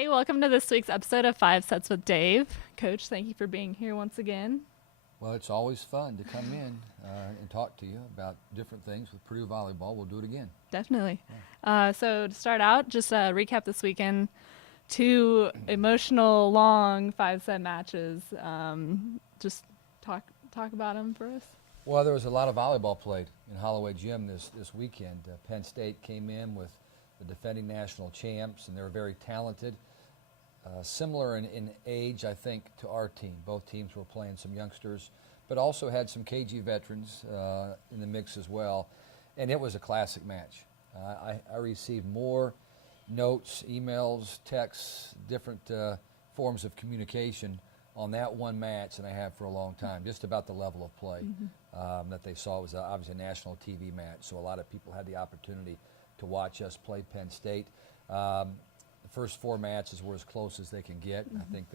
Hey, welcome to this week's episode of Five Sets with Dave. Coach, thank you for being here once again. Well, it's always fun to come in and talk to you about different things with Purdue volleyball. We'll do it again. Definitely. So to start out, just recap this weekend. Two emotional, long five-set matches. Just talk about them for us. Well, there was a lot of volleyball played in Holloway Gym this weekend. Penn State came in with the defending national champs, and they were very talented. Similar in age, I think, to our team. Both teams were playing some youngsters, but also had some KG veterans in the mix as well. And it was a classic match. I received more notes, emails, texts, different forms of communication on that one match than I have for a long time, just about the level of play that they saw. It was obviously a national TV match, so a lot of people had the opportunity to watch us play Penn State. The first four matches were as close as they can get. I think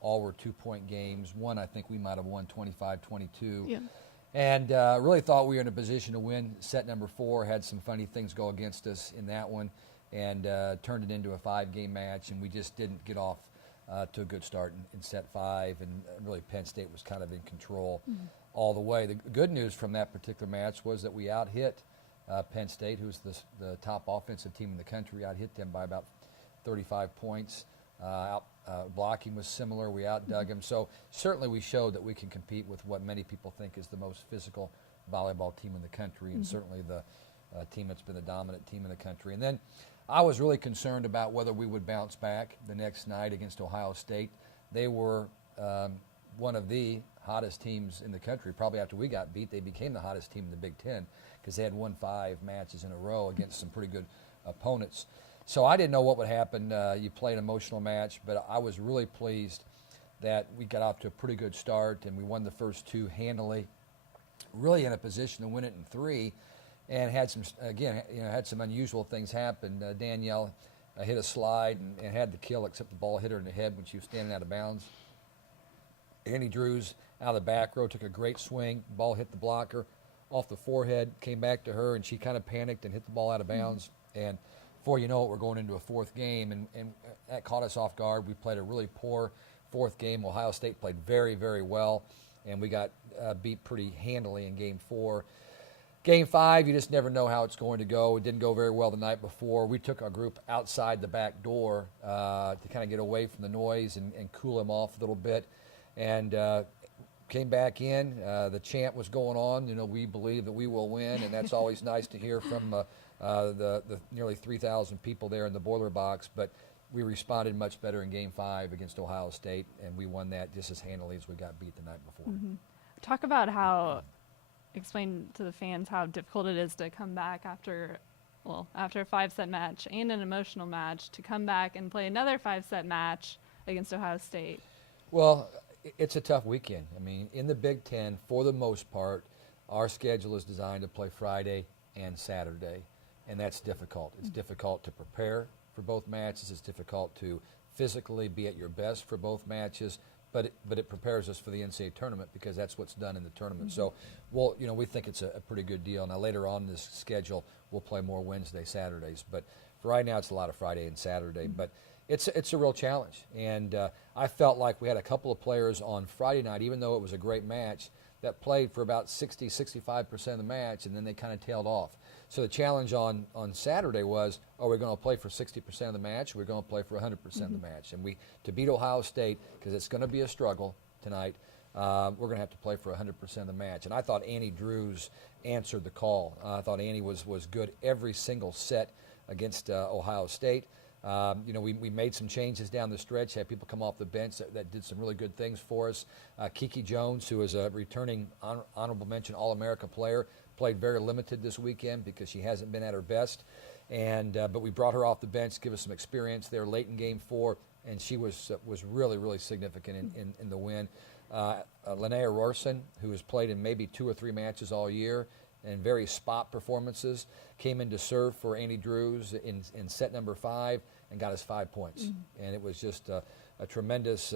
all were 2-point games. One, I think we might have won 25-22. Yeah. And really thought we were in a position to win set number 4. Had some funny things go against us in that one, and turned it into a 5-game match, and we just didn't get off to a good start in set 5, and really Penn State was kind of in control all the way. The good news from that particular match was that we out-hit Penn State, who's the top offensive team in the country. Out-hit them by about 35 points. Blocking was similar. We outdug them. So certainly we showed that we can compete with what many people think is the most physical volleyball team in the country, and certainly the team that's been the dominant team in the country. And then I was really concerned about whether we would bounce back the next night against Ohio State. They were one of the hottest teams in the country. Probably after we got beat, they became the hottest team in the Big Ten because they had won 5 matches in a row against some pretty good opponents. So I didn't know what would happen. You play an emotional match, but I was really pleased that we got off to a pretty good start, and we won the first 2 handily, really in a position to win it in 3, and had some, again, had some unusual things happen. Danielle hit a slide and had the kill, except the ball hit her in the head when she was standing out of bounds. Annie Drews out of the back row took a great swing. Ball hit the blocker off the forehead, came back to her, and she kind of panicked and hit the ball out of bounds. And before you know it, we're going into a 4th game, and that caught us off guard. We played a really poor 4th game. Ohio State played very, very well, and we got beat pretty handily in Game 4. Game 5, you just never know how it's going to go. It didn't go very well the night before. We took our group outside the back door to kind of get away from the noise and cool them off a little bit, and came back in. The chant was going on. We believe that we will win, and that's always nice to hear from the nearly 3,000 people there in the boiler box. But we responded much better in Game 5 against Ohio State, and we won that just as handily as we got beat the night before. Talk about explain to the fans how difficult it is to come back after a 5-set match and an emotional match, to come back and play another 5-set match against Ohio State. Well, it's a tough weekend. I mean, in the Big Ten, for the most part, our schedule is designed to play Friday and Saturday, and that's difficult. It's difficult to prepare for both matches. It's difficult to physically be at your best for both matches, but it prepares us for the NCAA tournament because that's what's done in the tournament. So, we think it's a pretty good deal. Now, later on in this schedule, we'll play more Wednesday, Saturdays, but for right now, it's a lot of Friday and Saturday. But it's a real challenge, and I felt like we had a couple of players on Friday night, even though it was a great match, that played for about 65% of the match, and then they kind of tailed off. So the challenge on Saturday was, are we going to play for 60% of the match, or are we going to play for 100% of the match? And to beat Ohio State, because it's going to be a struggle tonight, we're going to have to play for 100% of the match. And I thought Annie Drews answered the call. I thought Annie was good every single set against Ohio State. We made some changes down the stretch, had people come off the bench that did some really good things for us. Kiki Jones, who is a returning honorable mention All-America player, played very limited this weekend because she hasn't been at her best. But we brought her off the bench, give us some experience there late in Game 4, and she was really, really significant in the win. Linnea Rorson, who has played in maybe 2 or 3 matches all year, and very spot performances, came in to serve for Annie Drews in set number 5 and got us 5 points. And it was just a tremendous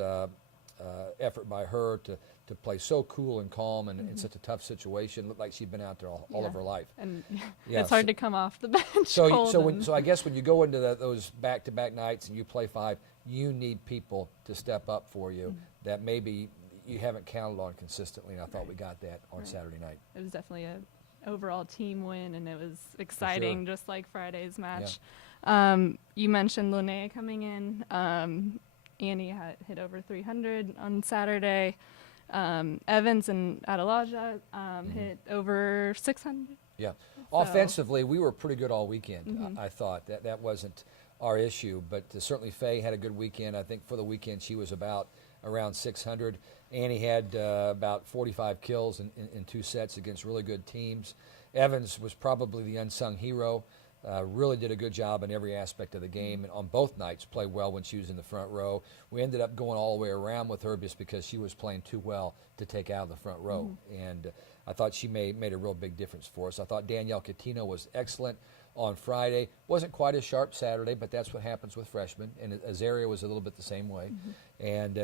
effort by her to play so cool and calm and in such a tough situation. Looked like she'd been out there all of her life. And Yeah, it's hard to come off the bench. So I guess when you go into those back-to-back nights and you play 5, you need people to step up for you that maybe you haven't counted on consistently, and I thought we got that on Saturday night. It was definitely a overall team win, and it was exciting, just like Friday's match. You mentioned Linnea coming in. Annie had hit over 300 on Saturday. Evans and Adelaja hit over 600. Yeah. So. Offensively, we were pretty good all weekend. I thought that wasn't our issue, but certainly Faye had a good weekend. I think for the weekend she was around 600. Annie had about 45 kills in 2 sets against really good teams. Evans was probably the unsung hero. Really did a good job in every aspect of the game, and on both nights played well when she was in the front row. We ended up going all the way around with her just because she was playing too well to take out of the front row, and I thought she made a real big difference for us. I thought Danielle Catino was excellent on Friday. Wasn't quite as sharp Saturday, but that's what happens with freshmen, and Azaria was a little bit the same way. And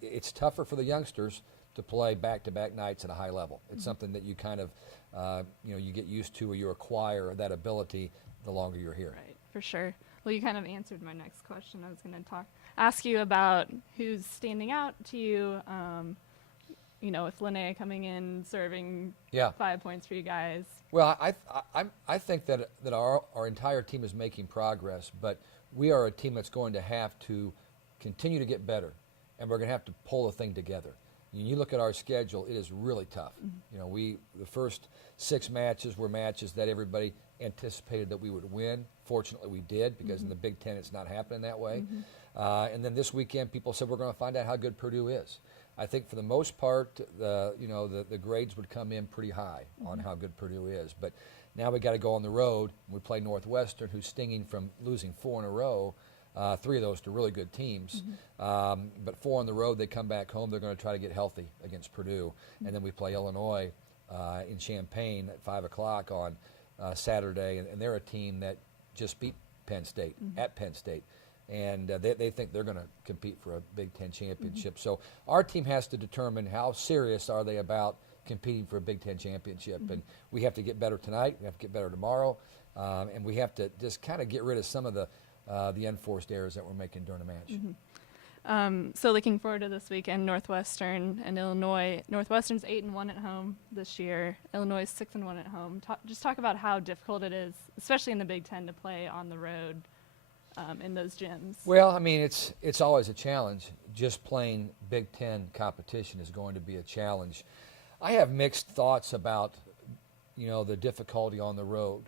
it's tougher for the youngsters to play back-to-back nights at a high level. It's something that you kind of you get used to, or you acquire that ability the longer you're here. Right, for sure. Well, you kind of answered my next question. I was going to ask you about who's standing out to you. With Linnea coming in, serving 5 points for you guys. Well, I think that our entire team is making progress, but we are a team that's going to have to continue to get better, and we're going to have to pull the thing together. When you look at our schedule, it is really tough. The first 6 matches were matches that everybody anticipated that we would win. Fortunately, we did, because in the Big Ten it's not happening that way. And then this weekend, people said we're going to find out how good Purdue is. I think for the most part, the grades would come in pretty high on how good Purdue is. But now we got to go on the road. We play Northwestern, who's stinging from losing 4 in a row. 3 of those to really good teams. But 4 on the road, they come back home. They're going to try to get healthy against Purdue. And then we play Illinois in Champaign at 5 o'clock on Saturday. And they're a team that just beat Penn State at Penn State. And they think they're going to compete for a Big Ten championship. So our team has to determine how serious are they about competing for a Big Ten championship. And we have to get better tonight. We have to get better tomorrow. And we have to just kind of get rid of some of the unforced errors that we're making during the match. So looking forward to this weekend, Northwestern and Illinois. Northwestern's 8-1 at home this year. Illinois is 6-1 at home. Just talk about how difficult it is, especially in the Big Ten, to play on the road in those gyms. Well, I mean, it's always a challenge. Just playing Big Ten competition is going to be a challenge. I have mixed thoughts about the difficulty on the road.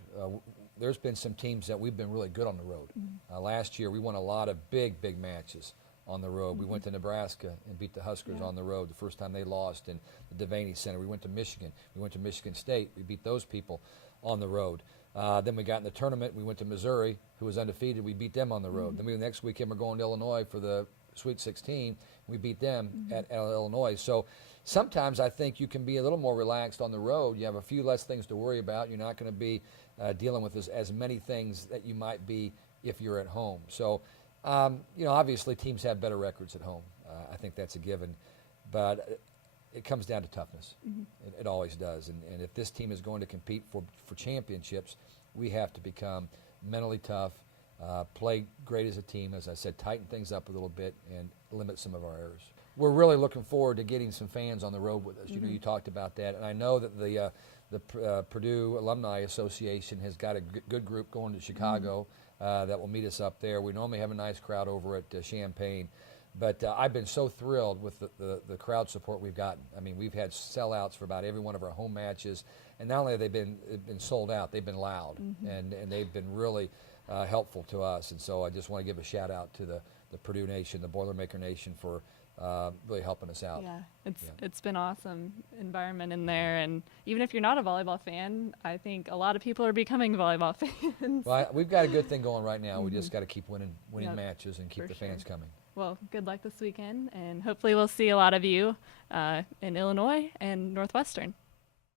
There's been some teams that we've been really good on the road. Last year, we won a lot of big matches on the road. We went to Nebraska and beat the Huskers on the road the first time they lost in the Devaney Center. We went to Michigan. We went to Michigan State. We beat those people on the road. Then we got in the tournament. We went to Missouri, who was undefeated. We beat them on the road. Then the next weekend, we're going to Illinois for the Sweet 16. We beat them at Illinois. So sometimes I think you can be a little more relaxed on the road. You have a few less things to worry about. You're not going to be dealing with as many things that you might be if you're at home. So, obviously teams have better records at home. I think that's a given. But it comes down to toughness. It always does. And if this team is going to compete for championships, we have to become mentally tough, play great as a team, as I said, tighten things up a little bit, and limit some of our errors. We're really looking forward to getting some fans on the road with us. You talked about that, and I know that the Purdue Alumni Association has got a good group going to Chicago that will meet us up there. We normally have a nice crowd over at Champaign. But I've been so thrilled with the crowd support we've gotten. I mean, we've had sellouts for about every one of our home matches, and not only have they been sold out, they've been loud, and they've been really helpful to us. And so I just want to give a shout out to the Purdue Nation, the Boilermaker Nation, for really helping us out. It's been awesome environment in there, and even if you're not a volleyball fan, I think a lot of people are becoming volleyball fans. Well, we've got a good thing going right now. We just got to keep winning matches and keep the fans coming. Well, good luck this weekend, and hopefully we'll see a lot of you in Illinois and Northwestern.